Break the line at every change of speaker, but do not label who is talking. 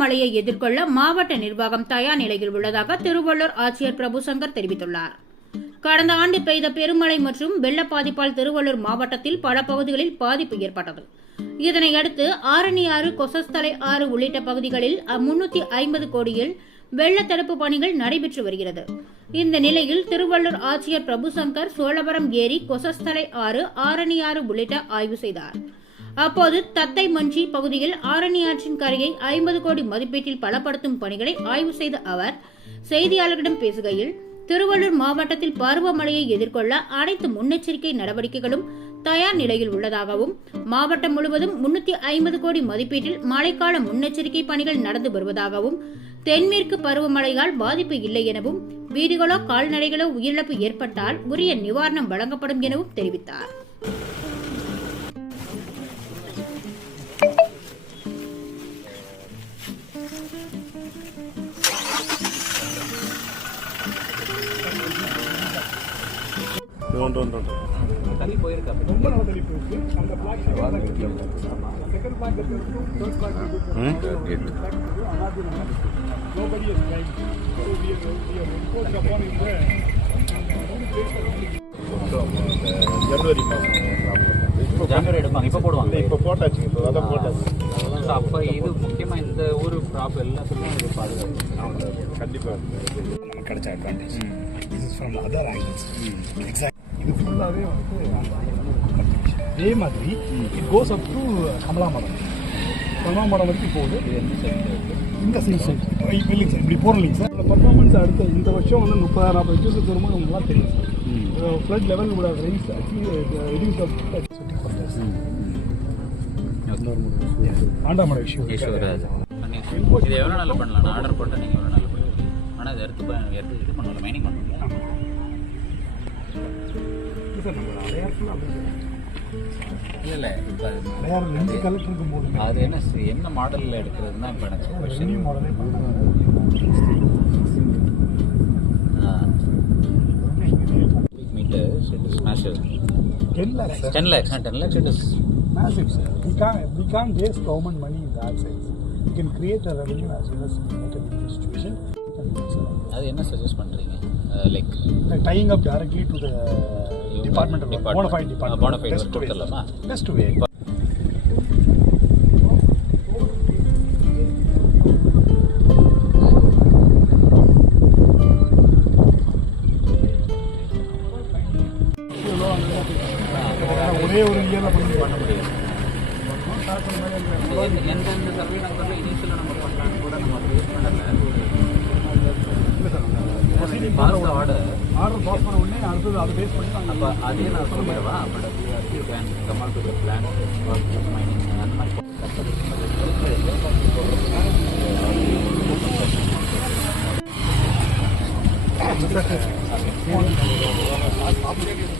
மழையை எதிர்கொள்ள மாவட்ட நிர்வாகம் தயார் நிலையில் உள்ளதாக திருவள்ளூர் ஆட்சியர் பிரபுசங்கர் தெரிவித்துள்ளார். கடந்த ஆண்டு பெய்த பெருமழை மற்றும் வெள்ள பாதிப்பால் திருவள்ளூர் மாவட்டத்தில் பல பகுதிகளில் பாதிப்பு ஏற்பட்டது. இதனையடுத்து ஆரணி ஆறு கொசஸ்தலை ஆறு உள்ளிட்ட பகுதிகளில் முன்னூத்தி ஐம்பது கோடியில் வெள்ள தடுப்பு பணிகள் நடைபெற்று வருகிறது. இந்த நிலையில் திருவள்ளூர் ஆட்சியர் பிரபுசங்கர் சோழவரம் ஏரி கொசஸ்தலை ஆறு ஆரணி ஆறு உள்ளிட்ட ஆய்வு செய்தார். அப்போது தத்தை மஞ்சி பகுதியில் ஆரணி ஆற்றின் கரையை ஐம்பது கோடி மதிப்பீட்டில் பலப்படுத்தும் பணிகளை ஆய்வு செய்த அவர் செய்தியாளர்களிடம் பேசுகையில் திருவள்ளூர் மாவட்டத்தில் பருவமழையை எதிர்கொள்ள அனைத்து முன்னெச்சரிக்கை நடவடிக்கைகளும் தயார் நிலையில் உள்ளதாகவும் மாவட்டம் முழுவதும் முன்னூத்தி ஐம்பது கோடி மதிப்பீட்டில் மழைக்கால முன்னெச்சரிக்கை பணிகள் நடந்து வருவதாகவும் தென்மேற்கு பருவமழையால் பாதிப்பு இல்லை எனவும் வீடுகளோ கால்நடைகளோ உயிரிழப்பு ஏற்பட்டால் உரிய நிவாரணம் வழங்கப்படும் எனவும் தெரிவித்தார்.
தள்ளி போயிருக்கா
ரொம்ப நாள் தள்ளி போயிருக்கு அந்த block second block third block
ஜனவரி மாதம். இப்போ
ஜனவரி எடுப்பாங்க. இப்போ போடுவாங்க.
இப்போ போட்டாச்சு. இப்போ அதான் போட்டாச்சு.
ஸோ அப்போ இது முக்கியமாக இந்த ஊர் ப்ராப் எல்லாத்துக்குமே இது பாதுகாப்பு
கண்டிப்பாக
நமக்கு கிடைச்ச advantage this is from other angles exact இது ஃபுல்லாகவே வந்து அதே மாதிரி இட் கோஸ் அப் டு கமலாமரம் கமலாமரம் வரைக்கும் போகுது
இது எந்த சைடு
இந்த சைட் சைட் இல்லைங்க சார் இப்படி போகிறோம் சார் இந்த பர்ஃபார்மன்ஸ் அடுத்த இந்த வருஷம் வந்து முப்பதாயிரம் நாற்பது வரும்போது உங்களுக்கு நல்லா தெரியும் சார் ஃப்ளட் லெவல் கூட ரைஸ் ஆக்சுவலி ரெடியூஸ் ஆண்டாமலை
இது எவ்வளோ நாள் பண்ணலாம் நான் ஆர்டர் போட்டால் நீங்கள் எவ்வளோ நாள் பண்ணுவீங்க ஆனால் இது எடுத்து எடுத்து இது பண்ணல மைனிங் இல்லை இப்போ
கலெக்டர் இருக்கும்போது
அது என்ன என்ன மாடலில் எடுக்கிறதுனா இப்போ எனக்கு
பண்ணுறாங்க
meters, it is massive.
Ten lakhs
10 lakhs, not 10 lakhs, it is.
massive sir we can't we can't waste government money in that sense we can create a revenue as well as make a new situation.
அது என்ன suggest பண்ணுறீங்க like
like tying up directly to the
You-
department of
department.
ஒரே ஒரு இயர்ல பண்ண
பண்ண முடியும் எந்த- எந்தெந்த சர்வே நம்பரில் இனிஷியல் நம்ம பண்ணலான்னு கூட நம்ம யூஸ் பண்ணல. பாஸ் ஆர்டர்
ஆர்டர் பாஸ் பண்ண உடனே அடுத்தது அதை பேஸ் பண்ணி
அப்போ அதே நான் சொல்லிடவா but you can come on to plan mining அந்த மாதிரி